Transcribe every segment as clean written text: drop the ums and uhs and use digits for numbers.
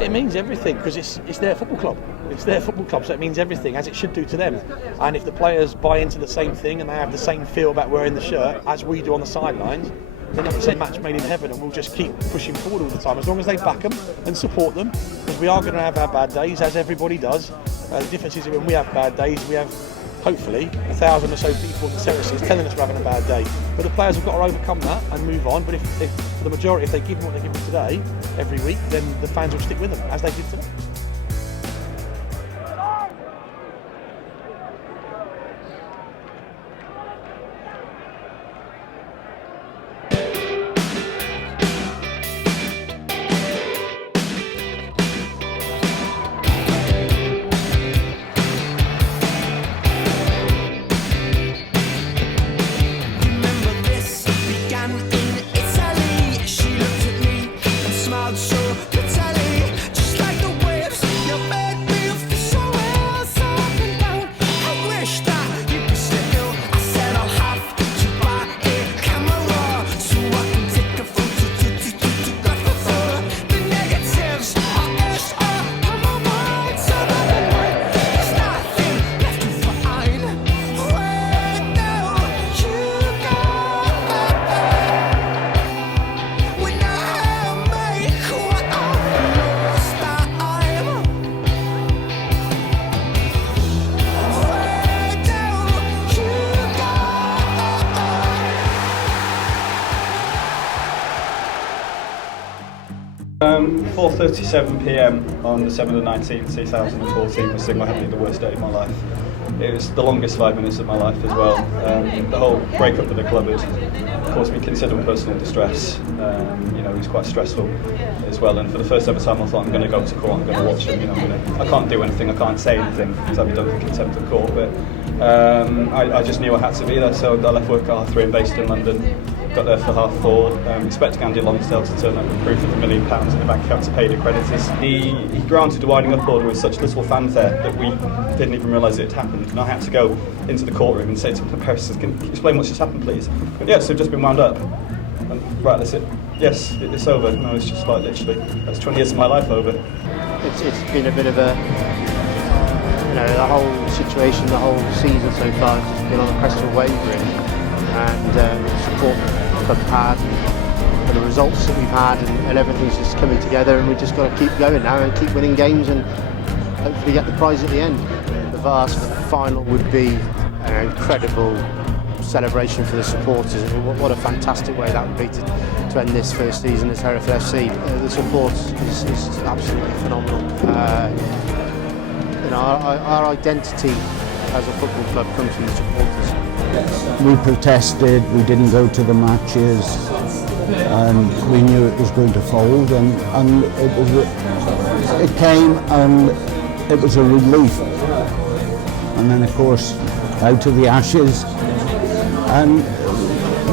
It means everything, because it's their football club. It's their football club, so it means everything, as it should do to them. And if the players buy into the same thing and they have the same feel about wearing the shirt as we do on the sidelines, then like I say, match made in heaven, and we'll just keep pushing forward all the time, as long as they back them and support them, because we are going to have our bad days, as everybody does. The difference is that when we have bad days, we have hopefully 1,000 or so people in the terraces telling us we're having a bad day. But the players have got to overcome that and move on. But if for the majority, if they give them what they give them today, every week, then the fans will stick with them, as they did today. .4:37 p.m. on December the 19th, 2014 was single-handedly the worst day of my life. It was the longest 5 minutes of my life as well. The whole breakup with the club had caused me considerable personal distress. It was quite stressful as well, and for the first ever time I thought, I'm going to go to court, I'm going to watch them, I can't do anything, I can't say anything because I'd be done for contempt of court, but I just knew I had to be there, so I left work at R3 based in London. Got there for 4:30, expecting Andy Lonsdale to turn up with proof of £1 million in the bank account to pay the creditors. He granted a winding up order with such little fanfare that we didn't even realise it had happened, and I had to go into the courtroom and say to the barristers, "Can you explain what's just happened, please?" But yes, they've just been wound up. And, right, that's it. Yes, it's over. No, it's just like literally, that's 20 years of my life over. It's been a bit of a, the whole situation, the whole season so far has just been on a crest of a wave, really. And the support the club had, and the results that we've had, and everything's just coming together, and we've just got to keep going now and keep winning games and hopefully get the prize at the end. The vast final would be an incredible celebration for the supporters. I mean, what a fantastic way that would be to end this first season as Hereford FC. The support is absolutely phenomenal. Our identity as a football club comes from the supporters. We protested, we didn't go to the matches, and we knew it was going to fold, and it came, and it was a relief. And then of course out of the ashes, and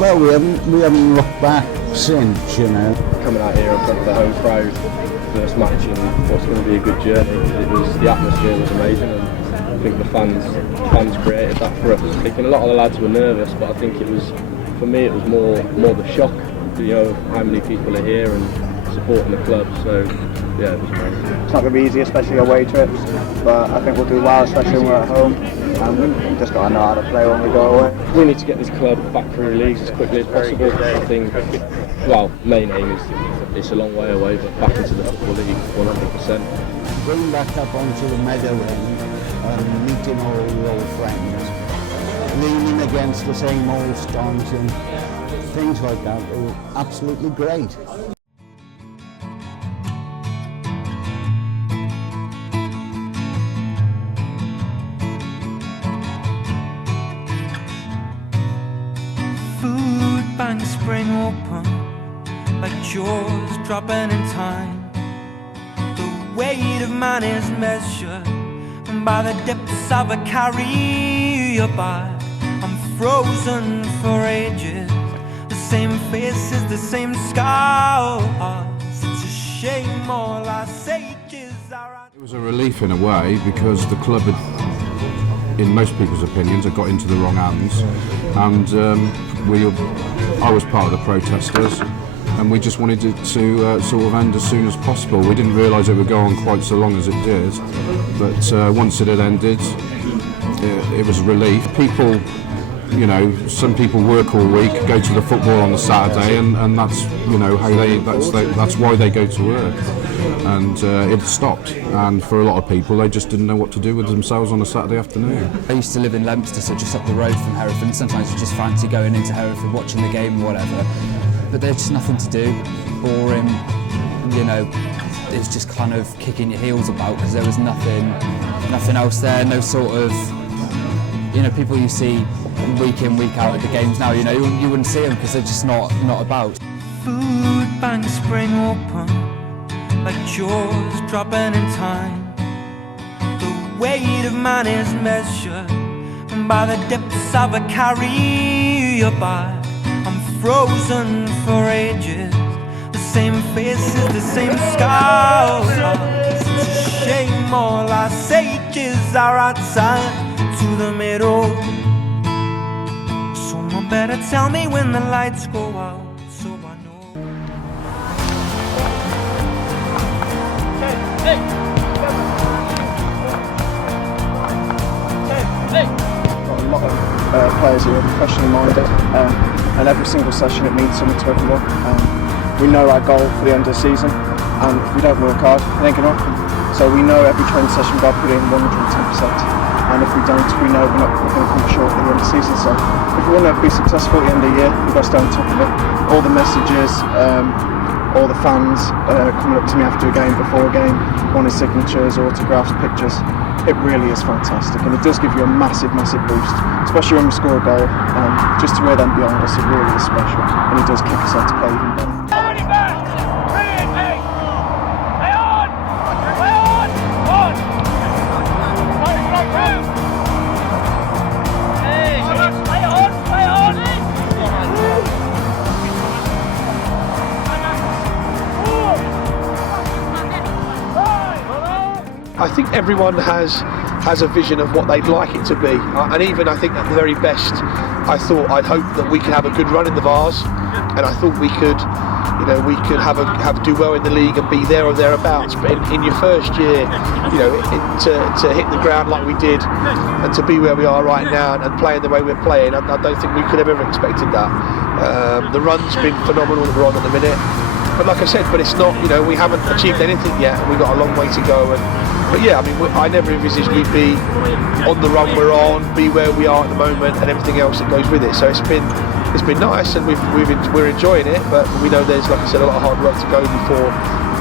well, we haven't looked back since, Coming out here in front of the home crowd, first match, and what's going to be a good journey. The atmosphere was amazing, and I think the fans created that for us. I think a lot of the lads were nervous, but I think for me it was more the shock, how many people are here and supporting the club. So yeah, it was great. It's not going to be easy, especially away trips, but I think we'll do well, especially when we're at home. And we've just got to know how to play when we go away. We need to get this club back through the leagues as quickly as possible. I think, main aim is it's a long way away, but back into the Football League 100%. Going back up onto the meadow and meeting all the old friends, leaning against the same old stones and things like that, it was absolutely great. Food banks spring open like jaws dropping in time. The weight of man is measured by the depths of a carrier by. I'm frozen for ages. The same faces, the same scars. It's a shame all our sages are. It was a relief in a way, because the club had, in most people's opinions, had got into the wrong hands, and I was part of the protesters. and we just wanted it to sort of end as soon as possible. We didn't realise it would go on quite so long as it did, but once it had ended, it was a relief. People, you know, some people work all week, go to the football on the Saturday, and that's, you know, how that's why they go to work. And it stopped, and for a lot of people, they just didn't know what to do with themselves on a Saturday afternoon. I used to live in Leominster, so just up the road from Hereford, and sometimes you just fancy going into Hereford, watching the game or whatever, but there's just nothing to do, boring, you know, it's just kind of kicking your heels about, because there was nothing else there, no sort of, you know, people you see week in, week out at the games now, you know, you wouldn't see them because they're just not about. Food banks spring open like jaws dropping in time. The weight of man is measured by the depths of a carrier by. I'm frozen for ages, the same faces, the same scars. It's a shame all our sages are outside to the middle. Someone better tell me when the lights go out, so I know. Got a lot of players who are professionally minded, and every single session it means something to everyone. We know our goal for the end of the season, and if we don't work hard, it ain't gonna happen. So we know every training session we've got to put in 110%. And if we don't, we know we're going to come short at the end of the season. So if we want to be successful at the end of the year, we've got to stay on top of it. All the messages, all the fans coming up to me after a game, before a game, wanting signatures, autographs, pictures. It really is fantastic, and it does give you a massive, massive boost, especially when we score a goal. Just to wear them behind us, it really is special, and it does kick us out to play even better. I think everyone has a vision of what they'd like it to be, and even I think at the very best, I'd hoped that we could have a good run in the Vars, and I thought we could, you know, do well in the league and be there or thereabouts. But in your first year, you know, to hit the ground like we did, and to be where we are right now and playing the way we're playing, I don't think we could have ever expected that. The run's been phenomenal that we're on at the minute. But like I said, it's not, you know, we haven't achieved anything yet, and we've got a long way to go. But yeah, I mean, I never envisaged we'd be on the run we're on, be where we are at the moment, and everything else that goes with it. So it's been nice, and we're enjoying it. But we know there's, like I said, a lot of hard work to go before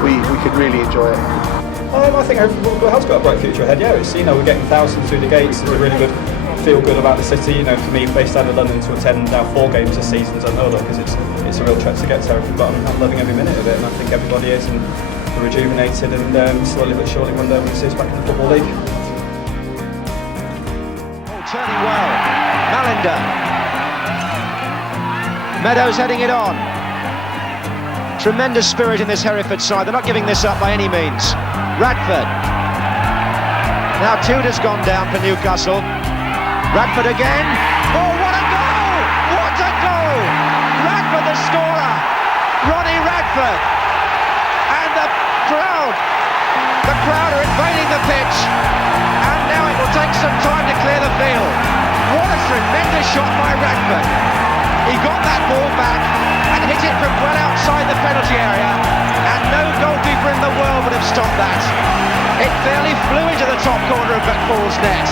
we can really enjoy it. I think Hereford has got a bright future ahead. Yeah, it's, you know, we're getting thousands through the gates. There's a really good feel good about the city. You know, for me, based out of London, to attend now 4 games this season is unheard of, because it's a real trek to get to Hereford. But I'm loving every minute of it, and I think everybody is. And rejuvenated, and slowly but surely one day we'll see us back in the Football League. Turning well, Malinder. Meadows heading it on. Tremendous spirit in this Hereford side, they're not giving this up by any means. Radford. Now Tudor's gone down for Newcastle. Radford again. Oh, what a goal! What a goal! Radford the scorer! Ronnie Radford! The crowd are invading the pitch, and now it will take some time to clear the field. What a tremendous shot by Radford. He got that ball back and hit it from well outside the penalty area, and no goalkeeper in the world would have stopped that. It fairly flew into the top corner of McFall's net.